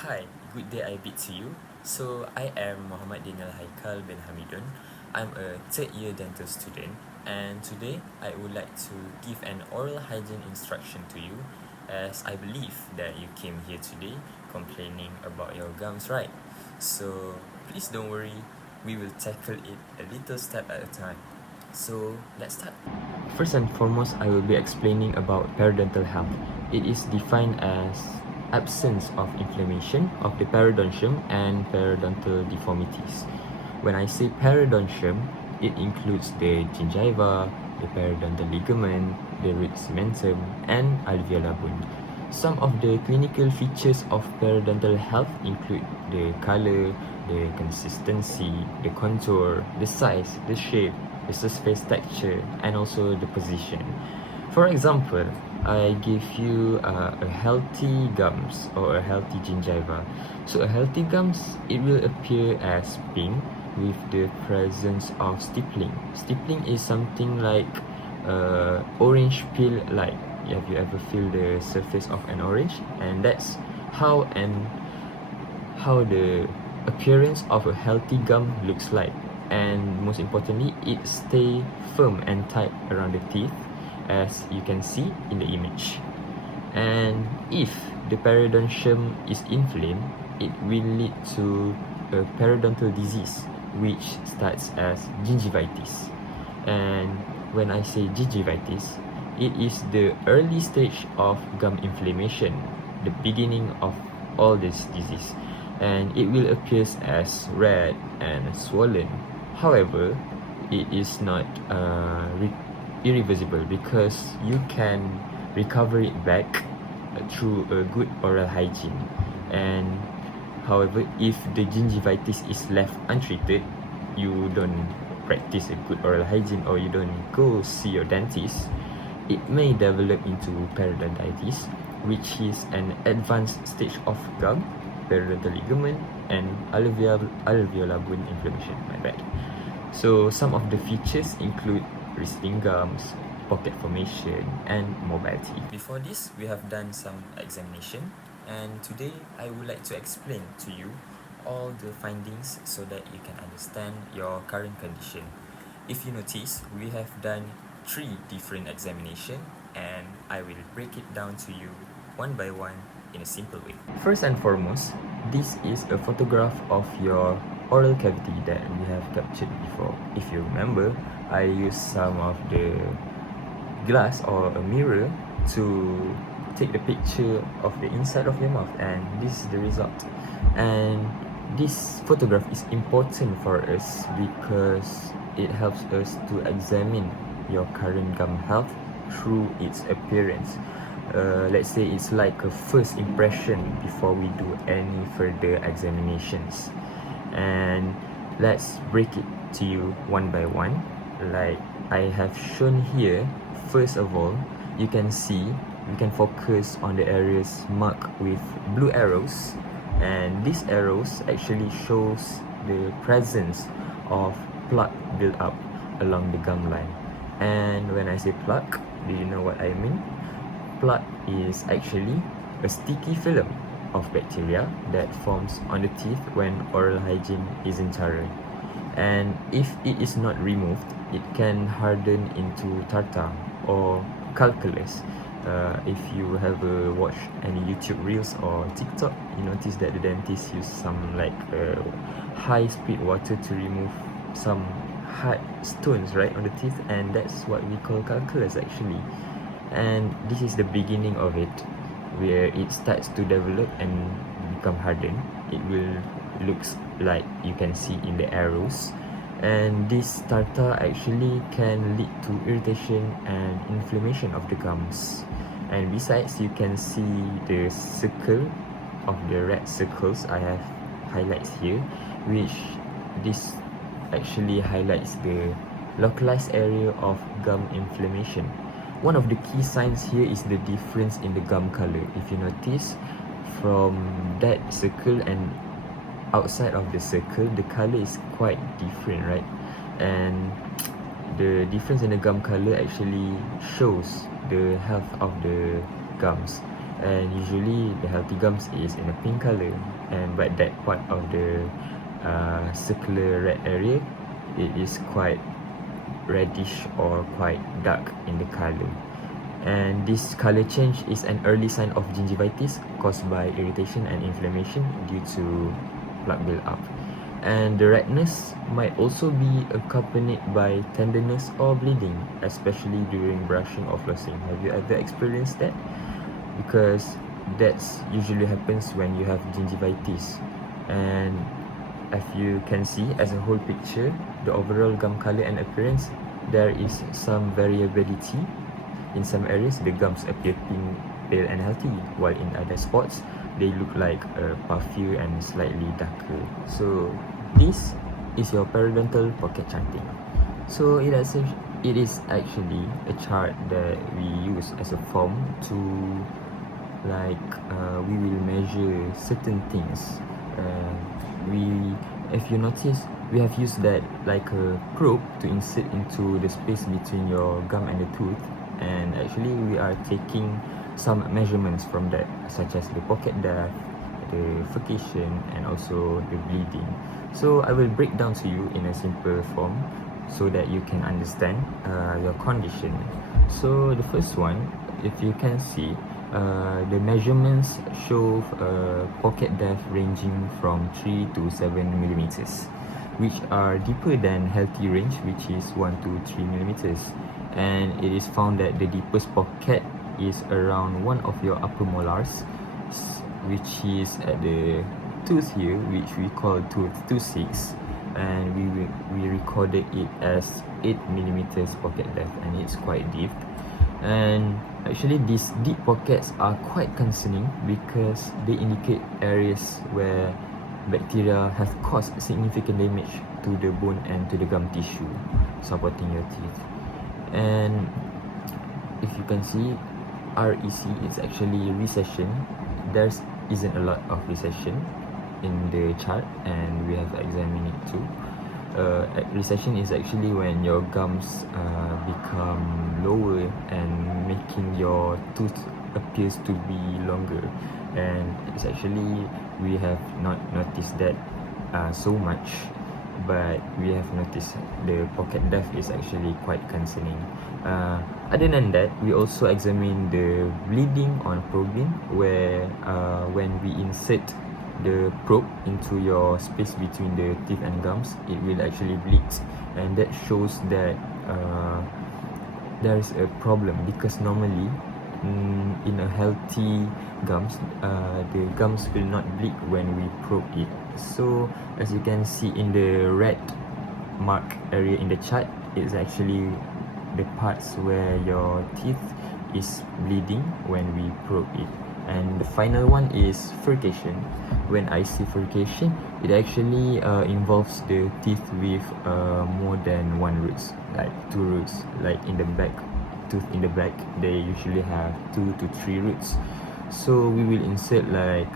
Hi, good day I bid to you. So I am Haiqal bin Hamidun. I'm a third year dental student, and today I would like to give an oral hygiene instruction to you, as I believe that you came here today complaining about your gums, right? So please don't worry, we will tackle it a little step at a time. So let's start. First and foremost, I will be explaining about periodontal health. It is defined as absence of inflammation of the periodontium and periodontal deformities. When I say periodontium, it includes the gingiva, the periodontal ligament, the root cementum, and alveolar bone. Some of the clinical features of periodontal health include the color, the consistency, the contour, the size, the shape, the surface texture, and also the position. For example, I give you a healthy gums or a healthy gingiva. So a healthy gums, it will appear as pink with the presence of stippling. Stippling is something like orange peel, like have you ever feel the surface of an orange? And that's how the appearance of a healthy gum looks like. And most importantly, it stay firm and tight around the teeth, as you can see in the image. And if the periodontium is inflamed, it will lead to a periodontal disease, which starts as gingivitis. And when I say gingivitis, it is the early stage of gum inflammation, the beginning of all this disease, and it will appear as red and swollen. However, it is not irreversible, because you can recover it back through a good oral hygiene. And however, if the gingivitis is left untreated, you don't practice a good oral hygiene or you don't go see your dentist, it may develop into periodontitis, which is an advanced stage of gum, periodontal ligament, and alveolar bone inflammation. My bad. So some of the features include bristling gums, pocket formation, and mobility. Before this, we have done some examination, and today I would like to explain to you all the findings so that you can understand your current condition. If you notice, we have done 3 different examination, and I will break it down to you one by one in a simple way. First and foremost, this is a photograph of your oral cavity that we have captured before. If you remember, I used some of the glass or a mirror to take the picture of the inside of your mouth, and this is the result. And this photograph is important for us because it helps us to examine your current gum health through its appearance. Let's say it's like a first impression before we do any further examinations. And let's break it to you one by one, like I have shown here. First of all, you can see we can focus on the areas marked with blue arrows, and these arrows actually shows the presence of plaque built up along the gum line. And when I say plaque, do you know what I mean? Plaque is actually a sticky film of bacteria that forms on the teeth when oral hygiene isn't thorough. And if it is not removed, it can harden into tartar or calculus. If you have watched any YouTube reels or TikTok, you notice that the dentist use some like high speed water to remove some hard stones right on the teeth, and that's what we call calculus actually. And this is the beginning of it, where it starts to develop and become hardened. It will looks like you can see in the arrows, and this tartar actually can lead to irritation and inflammation of the gums. And besides, you can see the circle of the red circles I have highlights here, which this actually highlights the localized area of gum inflammation. One of the key signs here is the difference in the gum color. If you notice, from that circle and outside of the circle, the color is quite different, right? And the difference in the gum color actually shows the health of the gums. and usually the healthy gums is in a pink color, and but that part of the circular red area, it is quite reddish or quite dark in the color. And this color change is an early sign of gingivitis caused by irritation and inflammation due to plaque build-up. And the redness might also be accompanied by tenderness or bleeding, especially during brushing or flossing. Have you ever experienced that? Because that's usually happens when you have gingivitis. And as you can see, as a whole picture, the overall gum color and appearance, there is some variability. In some areas, the gums appear pink, pale and healthy, while in other spots, they look like puffy and slightly darker. So this is your periodontal pocket charting. So it is actually a chart that we use as a form to we will measure certain things. If you notice, we have used that like a probe to insert into the space between your gum and the tooth, and actually we are taking some measurements from that, such as the pocket depth, the furcation, and also the bleeding. So I will break down to you in a simple form so that you can understand your condition. So the first one, if you can see, the measurements show pocket depth ranging from 3 to 7 millimeters, which are deeper than healthy range, which is 1 to 3 millimeters. And it is found that the deepest pocket is around one of your upper molars, which is at the tooth here, which we call tooth 26, and we recorded it as 8 millimeters pocket depth, and it's quite deep. And actually these deep pockets are quite concerning because they indicate areas where bacteria have caused significant damage to the bone and to the gum tissue supporting your teeth. And if you can see, REC is actually recession. There isn't a lot of recession in the chart, and we have examined it too. Recession is actually when your gums become lower and making your tooth appears to be longer, and it's actually we have not noticed that so much, but we have noticed the pocket depth is actually quite concerning. Other than that, we also examine the bleeding on probing, where when we insert the probe into your space between the teeth and gums, it will actually bleed, and that shows that there is a problem, because normally in a healthy gums, the gums will not bleed when we probe it. So as you can see in the red mark area in the chart, it's actually the parts where your teeth is bleeding when we probe it. And the final one is furcation. When I say furcation, it actually involves the teeth with more than one roots, like 2 roots. Like in the back, tooth in the back, they usually have 2 to 3 roots. So we will insert like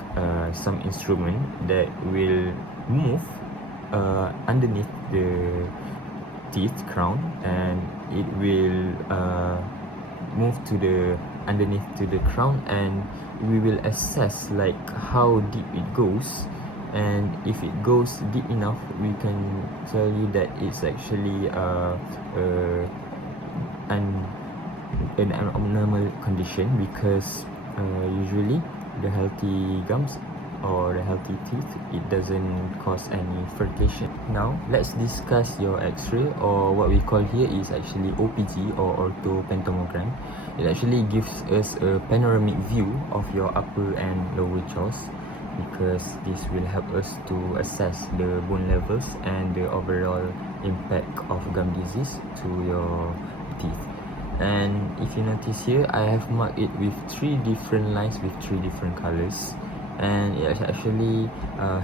some instrument that will move underneath the teeth crown, and it will move to the underneath to the crown, and we will assess like how deep it goes. And if it goes deep enough, we can tell you that it's actually an abnormal condition, because usually the healthy gums or the healthy teeth, it doesn't cause any furcation. Now let's discuss your x-ray, or what we call here is actually OPG, or orthopentomogram. It actually gives us a panoramic view of your upper and lower jaws, because this will help us to assess the bone levels and the overall impact of gum disease to your teeth. And if you notice here, I have marked it with 3 different lines with 3 different colors, and it actually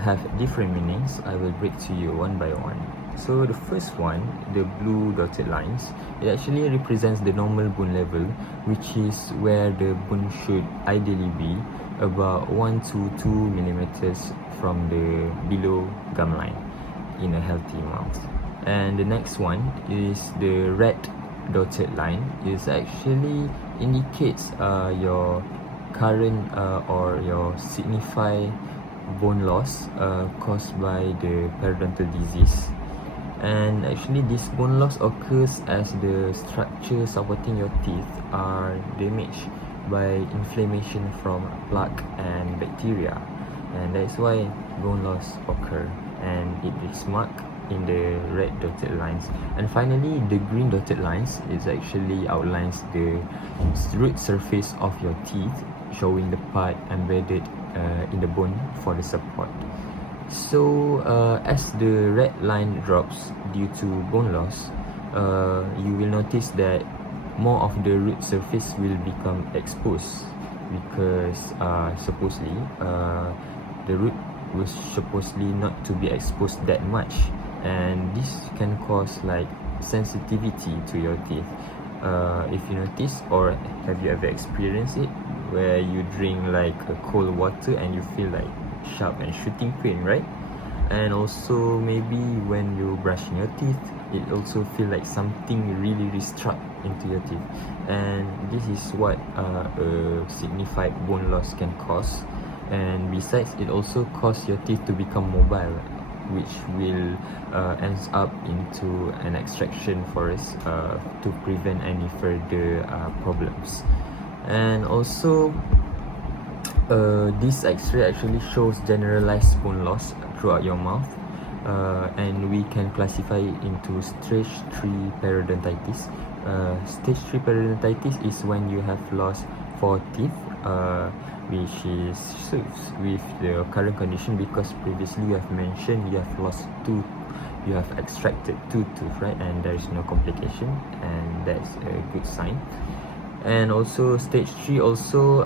have different meanings. I will break to you one by one. So the first one, the blue dotted lines, it actually represents the normal bone level, which is where the bone should ideally be, about 1 to 2 millimeters from the below gum line in a healthy mouth. And the next one is the red dotted line. It actually indicates your current or your signify bone loss caused by the periodontal disease. And actually this bone loss occurs as the structure supporting your teeth are damaged by inflammation from plaque and bacteria, and that's why bone loss occur, and it is marked in the red dotted lines. And finally, the green dotted lines is actually outlines the root surface of your teeth, showing the part embedded in the bone for the support. So as the red line drops due to bone loss, you will notice that more of the root surface will become exposed, because supposedly the root was supposedly not to be exposed that much, and this can cause like sensitivity to your teeth. If you notice, or have you ever experienced it, where you drink like cold water and you feel like sharp and shooting pain, right? And also maybe when you brushing your teeth, it also feel like something really struck into your teeth, and this is what a signified bone loss can cause. And besides, it also cause your teeth to become mobile, which will ends up into an extraction for us to prevent any further problems. And also this X-ray actually shows generalized bone loss throughout your mouth, and we can classify it into stage 3 periodontitis. Stage 3 periodontitis is when you have lost 4 teeth, which is with the current condition, because previously you have mentioned you have lost 2, you have extracted 2 teeth, right? And there is no complication, and that's a good sign. And also stage 3 also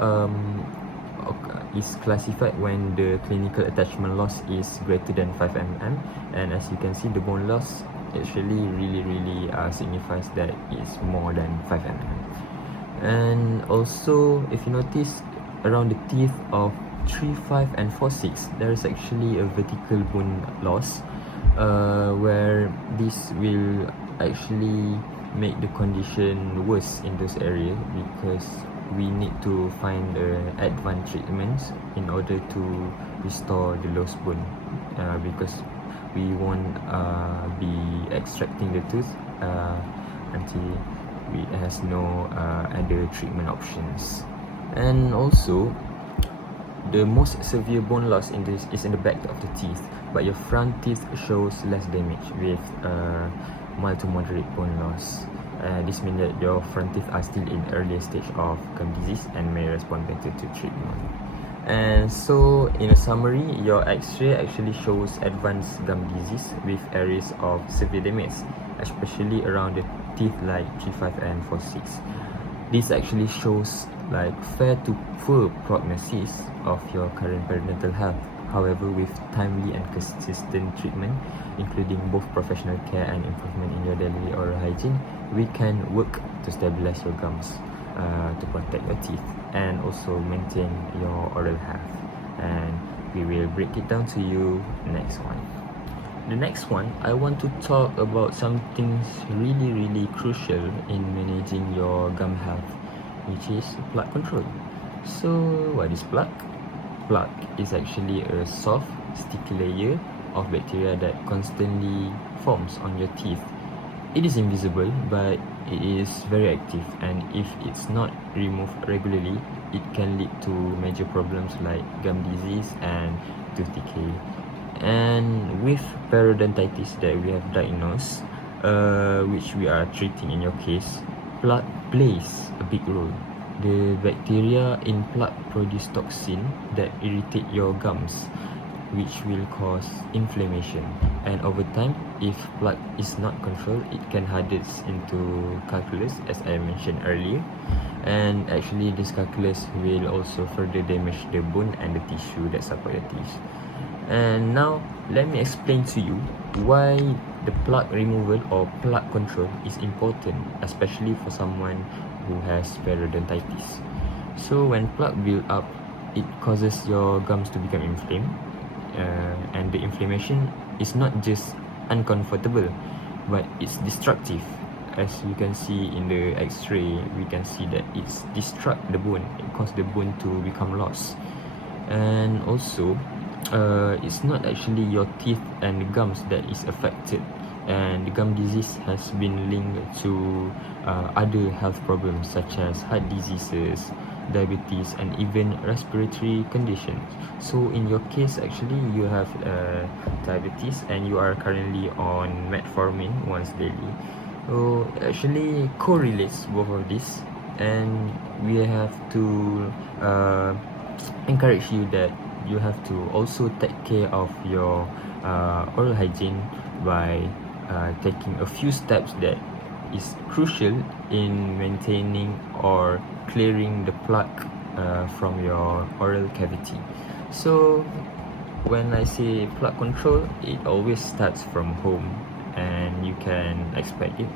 is classified when the clinical attachment loss is greater than 5 mm, and as you can see, the bone loss actually really signifies that it's more than 5 mm. And also, if you notice, around the teeth of 3, 5 and 4, 6, there is actually a vertical bone loss, where this will actually make the condition worse in those areas, because we need to find advanced treatments in order to restore the lost bone, because we won't be extracting the tooth until it has no other treatment options. And also, the most severe bone loss in this is in the back of the teeth, but your front teeth shows less damage with mild to moderate bone loss. This means that your front teeth are still in earlier stage of gum disease and may respond better to treatment. And so, in a summary, your X-ray actually shows advanced gum disease with areas of severe damage, especially around the teeth like G5 and 4-6. This actually shows like fair to poor prognosis of your current periodontal health. However, with timely and consistent treatment, including both professional care and improvement in your daily oral hygiene, we can work to stabilize your gums, to protect your teeth, and also maintain your oral health. And we will break it down to you next one. The next one, I want to talk about something really crucial in managing your gum health, which is plaque control. So, what is plaque? Plaque is actually a soft, sticky layer of bacteria that constantly forms on your teeth. It is invisible, but it is very active, and if it's not removed regularly, it can lead to major problems like gum disease and tooth decay. And with periodontitis that we have diagnosed, which we are treating in your case, plaque plays a big role. The bacteria in plaque produce toxin that irritate your gums, which will cause inflammation. And over time, if plaque is not controlled, it can harden into calculus, as I mentioned earlier. And actually, this calculus will also further damage the bone and the tissue that support your teeth. And now, let me explain to you why the plaque removal or plaque control is important, especially for someone who has periodontitis. So when plaque build up, it causes your gums to become inflamed, and the inflammation is not just uncomfortable, but it's destructive. as you can see in the X-ray, we can see that it's destruct the bone. It causes the bone to become lost. And also, it's not actually your teeth and the gums that is affected, and the gum disease has been linked to other health problems such as heart diseases, diabetes, and even respiratory conditions. So in your case, actually you have diabetes and you are currently on metformin once daily. So actually correlates both of these, and we have to encourage you that you have to also take care of your oral hygiene by taking a few steps that is crucial in maintaining or clearing the plaque from your oral cavity. So when I say plaque control, it always starts from home, and you can expect it.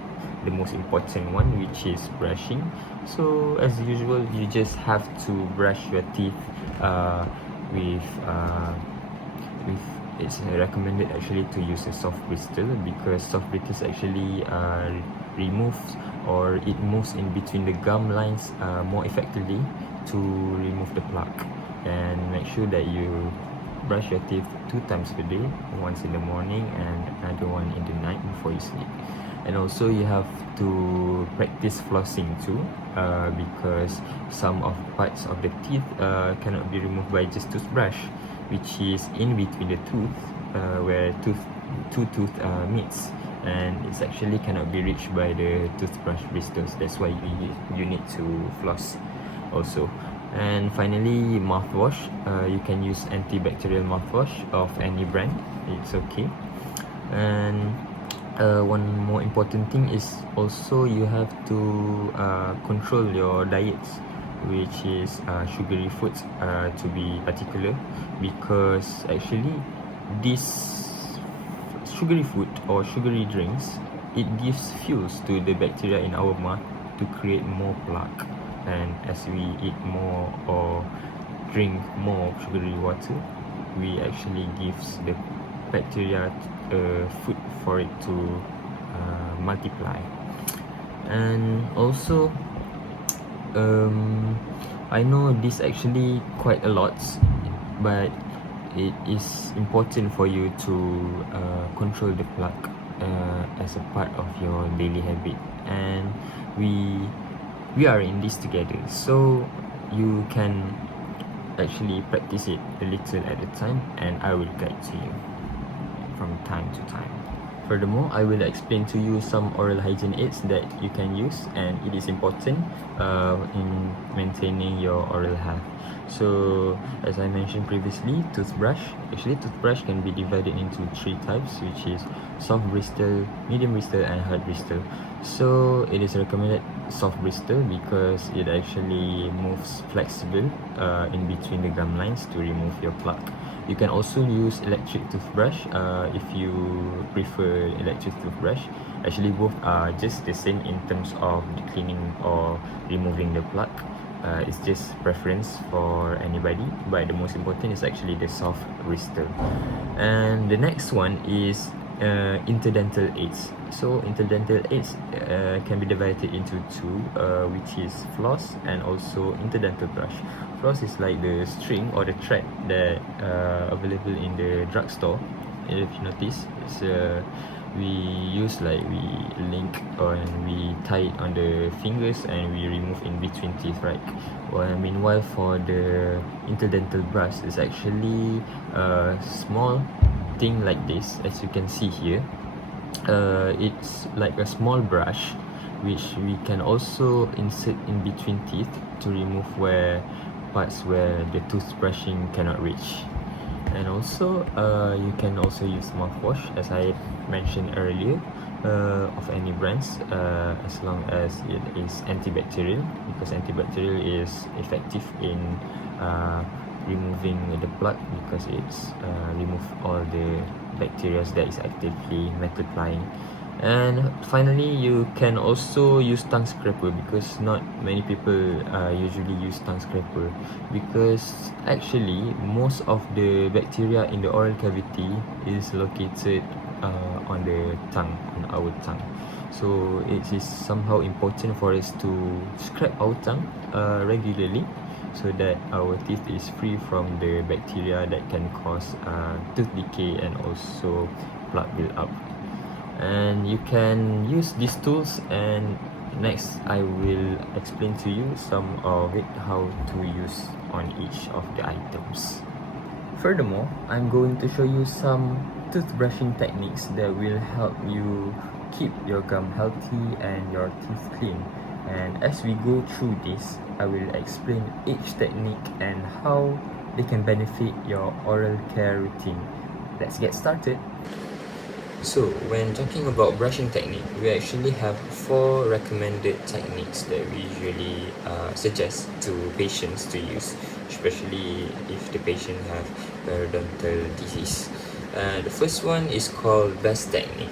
The most important one, which is brushing. So as usual, you just have to brush your teeth with it's recommended actually to use a soft bristle, because soft bristles actually removes, or it moves in between the gum lines more effectively to remove the plaque. And make sure that you brush your teeth 2 times per day, once in the morning and another one in the night before you sleep. And also you have to practice flossing too, because some of parts of the teeth cannot be removed by just toothbrush, which is in between the tooth, where two tooth meets, and it's actually cannot be reached by the toothbrush bristles. That's why you need to floss also. And finally, mouthwash. You can use antibacterial mouthwash of any brand, it's okay. And one more important thing is also you have to control your diets, which is sugary foods, to be particular, because actually this sugary food or sugary drinks, it gives fuels to the bacteria in our mouth to create more plaque. And as we eat more or drink more sugary water, we actually gives the bacteria food for it to multiply. And also I know this actually quite a lot, but it is important for you to control the plaque as a part of your daily habit. And we are in this together, so you can actually practice it a little at a time, and I will guide to you from time to time. Furthermore, I will explain to you some oral hygiene aids that you can use, and it is important in maintaining your oral health. So as I mentioned previously, toothbrush. Actually, toothbrush can be divided into 3 types, which is soft bristle, medium bristle, and hard bristle. So it is recommended soft bristle because it actually moves flexible in between the gum lines to remove your plaque. You can also use electric toothbrush if you prefer electric toothbrush. Actually, both are just the same in terms of cleaning or removing the plaque. It's just preference for anybody, but the most important is actually the soft bristle. And the next one is interdental aids. So interdental aids can be divided into 2, which is floss and also interdental brush. Floss is like the string or the thread that available in the drugstore. If you notice, it's we use, like, we link and we tie it on the fingers and we remove in between teeth, right? Well, meanwhile for the interdental brush, it's actually a small thing like this, as you can see here. It's like a small brush which we can also insert in between teeth to remove parts where the toothbrushing cannot reach. And also you can also use mouthwash, as I mentioned earlier, of any brands, as long as it is antibacterial, because antibacterial is effective in removing the plaque, because it's remove all the bacteria that is actively multiplying. And finally, you can also use tongue scraper, because not many people usually use tongue scraper, because actually most of the bacteria in the oral cavity is located on the tongue, on our tongue. So it is somehow important for us to scrub our tongue regularly, so that our teeth is free from the bacteria that can cause tooth decay and also plaque build up. And you can use these tools, and next I will explain to you some of it, how to use on each of the items. Furthermore, I'm going to show you some toothbrushing techniques that will help you keep your gum healthy and your teeth clean. And as we go through this, I will explain each technique and how they can benefit your oral care routine. Let's get started. So, when talking about brushing technique, we actually have 4 recommended techniques that we usually suggest to patients to use, especially if the patient have periodontal disease. The first one is called buzz technique.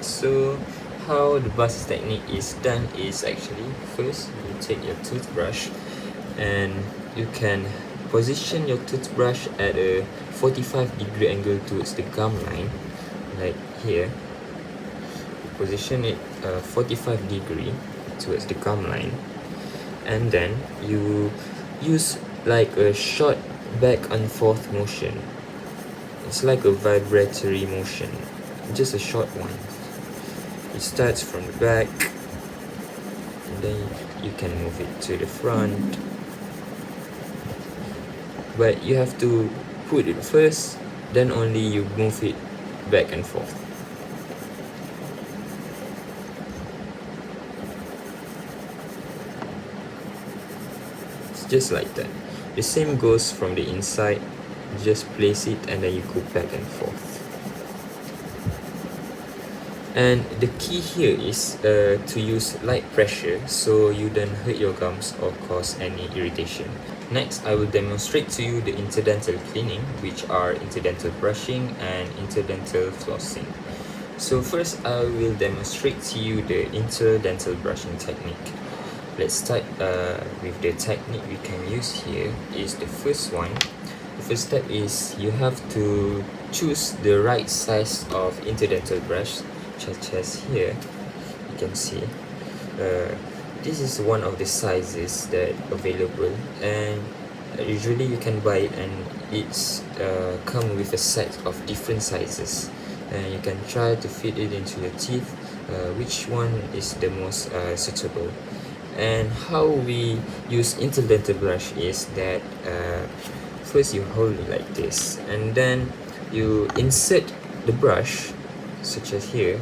So, how the buzz technique is done is actually, first you take your toothbrush and you can position your toothbrush at a 45-degree angle towards the gum line, like here. You position it 45 degree towards the gum line, and then you use like a short back and forth motion. It's like a vibratory motion, just a short one. It starts from the back, and then you can move it to the front, but you have to put it first, then only you move it back and forth. It's just like that. The same goes from the inside. Just place it and then you go back and forth. And the key here is to use light pressure so you don't hurt your gums or cause any irritation. Next, I will demonstrate to you the interdental cleaning, which are interdental brushing and interdental flossing. So first, I will demonstrate to you the interdental brushing technique. Let's start with the technique we can use here. Is the first one. The first step is you have to choose the right size of interdental brush, such as here. You can see this is one of the sizes that available, and usually you can buy it, and it's come with a set of different sizes, and you can try to fit it into your teeth, which one is the most suitable. And how we use interdental brush is that first you hold it like this, and then you insert the brush, such as here.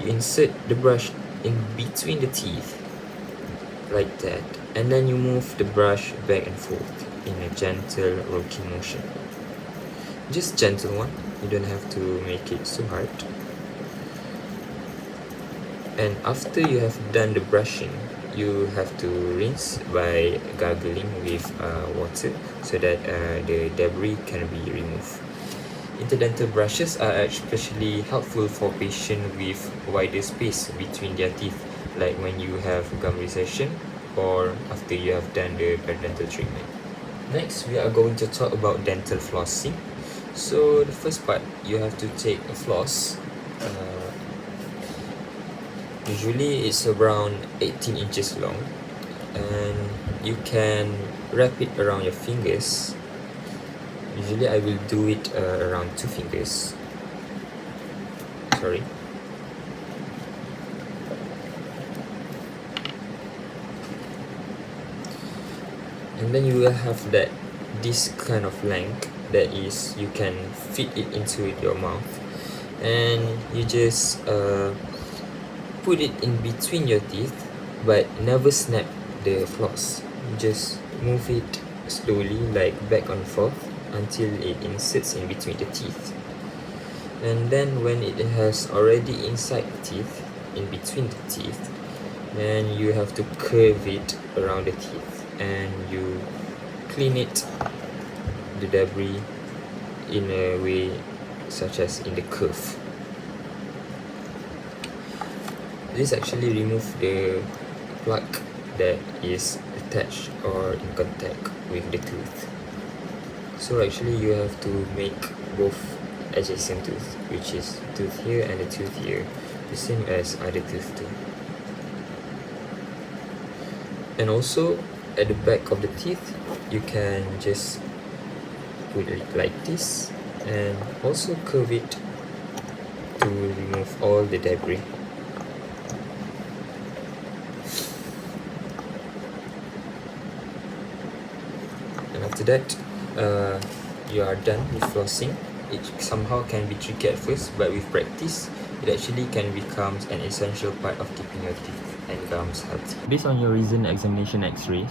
You insert the brush in between the teeth, like that, and then you move the brush back and forth in a gentle rocking motion. Just gentle one, you don't have to make it so hard. And after you have done the brushing, you have to rinse by gargling with water, so that the debris can be removed. Interdental brushes are especially helpful for patients with wider space between their teeth, like when you have gum recession or after you have done the periodontal treatment. Next, we are going to talk about dental flossing. So the first part, you have to take a floss. Usually it's around 18 inches long, and you can wrap it around your fingers. Usually I will do it around 2 fingers. Sorry. And then you will have this kind of length that is, you can fit it into your mouth, and you just put it in between your teeth, but never snap the floss. You just move it slowly, like back and forth, until it inserts in between the teeth. And then when it has already inside the teeth, in between the teeth, then you have to curve it around the teeth, and you clean it, the debris, in a way such as in the curve. This actually removes the plaque that is attached or in contact with the tooth. So actually you have to make both adjacent tooth, which is tooth here and the tooth here, the same as other tooth too. And also at the back of the teeth, you can just put it like this and also curve it to remove all the debris. And after that, you are done with flossing. It somehow can be tricky at first, but with practice, it actually can become an essential part of keeping your teeth and gums healthy. Based on your recent examination x-rays,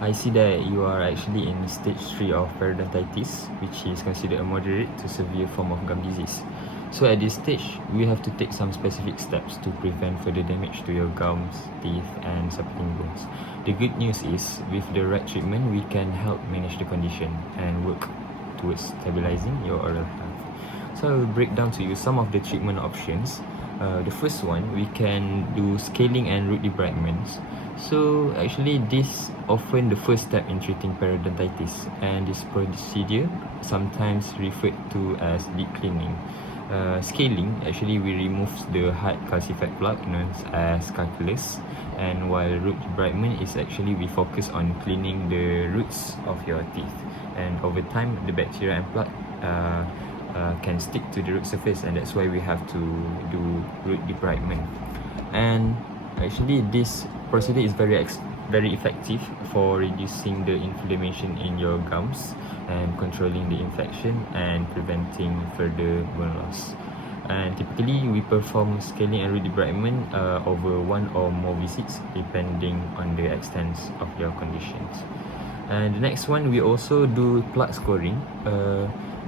I see that you are actually in stage 3 of periodontitis, which is considered a moderate to severe form of gum disease. So at this stage, we have to take some specific steps to prevent further damage to your gums, teeth and supporting bones. The good news is, with the right treatment, we can help manage the condition and work towards stabilizing your oral health. So I will break down to you some of the treatment options. The first one, we can do scaling and root debridements. So actually this often the first step in treating periodontitis, and this procedure sometimes referred to as deep cleaning. Scaling, actually we remove the hard calcified plaque known as calculus, and while root debridement is actually we focus on cleaning the roots of your teeth, and over time the bacteria and plaque can stick to the root surface, and that's why we have to do root debridement. And actually this procedure is very effective for reducing the inflammation in your gums and controlling the infection and preventing further bone loss. And typically we perform scaling and root debridement over one or more visits depending on the extent of your conditions. And the next one, we also do plaque scoring.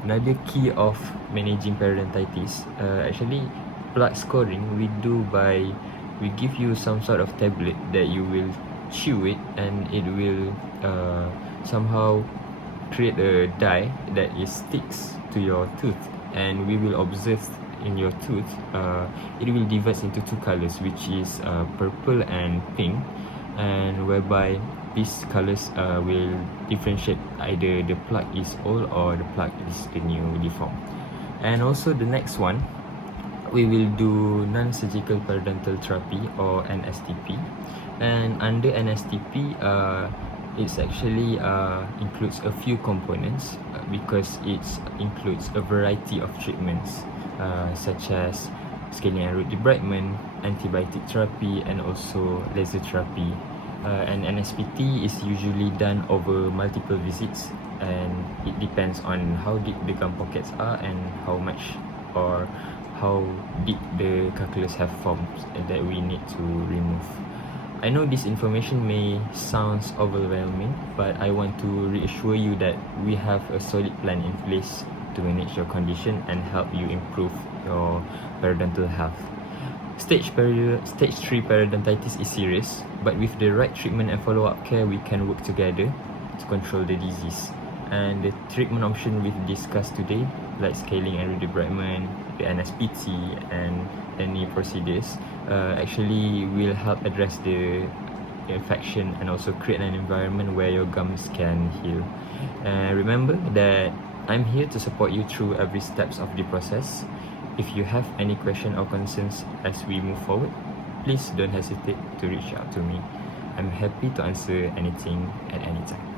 Another key of managing periodontitis, actually plaque scoring we do by we give you some sort of tablet that you will chew it, and it will somehow create a dye that sticks to your tooth, and we will observe in your tooth it will divide into two colors, which is purple and pink, and whereby these colors will differentiate either the plaque is old or the plaque is the newly formed. And also the next one, we will do non-surgical periodontal therapy or NSTP. And under NSTP, it's actually includes a few components because it includes a variety of treatments such as scaling and root debridement, antibiotic therapy, and also laser therapy. And NSPT is usually done over multiple visits, and it depends on how deep the gum pockets are and how much or how deep the calculus have formed that we need to remove. I know this information may sound overwhelming, but I want to reassure you that we have a solid plan in place to manage your condition and help you improve your periodontal health. Stage 3 periodontitis is serious, but with the right treatment and follow-up care, we can work together to control the disease. And the treatment option we've discussed today, like scaling and root debridement, the NSPT, and any procedures, actually will help address the infection and also create an environment where your gums can heal. Remember that I'm here to support you through every steps of the process. If you have any question or concerns as we move forward, please don't hesitate to reach out to me. I'm happy to answer anything at any time.